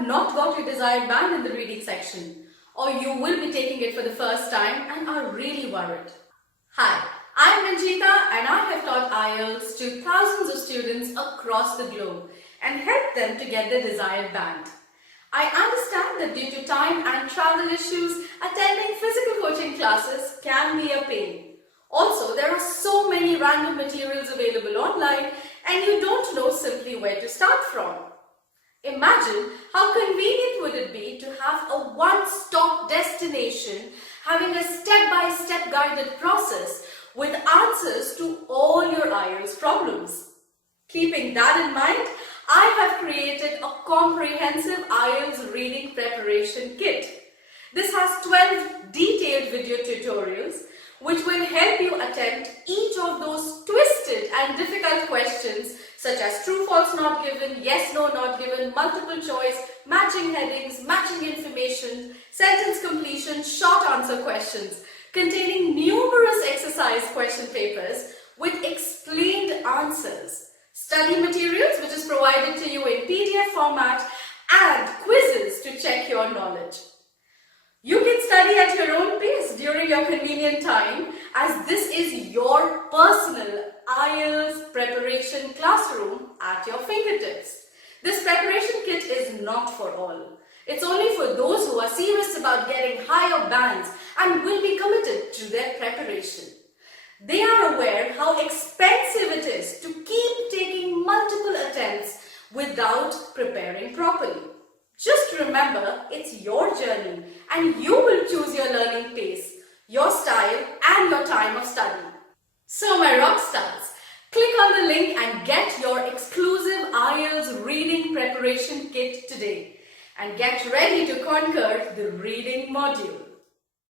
have not got your desired band in the reading section, or you will be taking it for the first time and are really worried. Hi, I'm Manjita and I have taught IELTS to thousands of students across the globe and helped them to get their desired band. I understand that due to time and travel issues, attending physical coaching classes can be a pain. Also, there are so many random materials available online and you don't know simply where to start from. Imagine how convenient would it be to have a one-stop destination having a step-by-step guided process with answers to all your IELTS problems. Keeping that in mind, I have created a comprehensive IELTS reading preparation kit. This has 12 detailed video tutorials which will help you attempt each of those twisted and difficult questions such as true, false, not given, yes, no, not given, multiple choice, matching headings, matching information, sentence completion, short answer questions containing numerous exercise question papers with explained answers, study materials which is provided to you in PDF format, and quizzes to check your knowledge. You can study at your own pace during your convenient time, as this is your personal IELTS preparation classroom at your fingertips. This preparation kit is not for all. It's only for those who are serious about getting higher bands and will be committed to their preparation. They are aware how expensive it is to keep taking multiple attempts without preparing properly. Just remember, it's your journey and you will choose your learning pace, your style and your time of study. So my rock stars, click on the link and get your exclusive IELTS reading preparation kit today and get ready to conquer the reading module.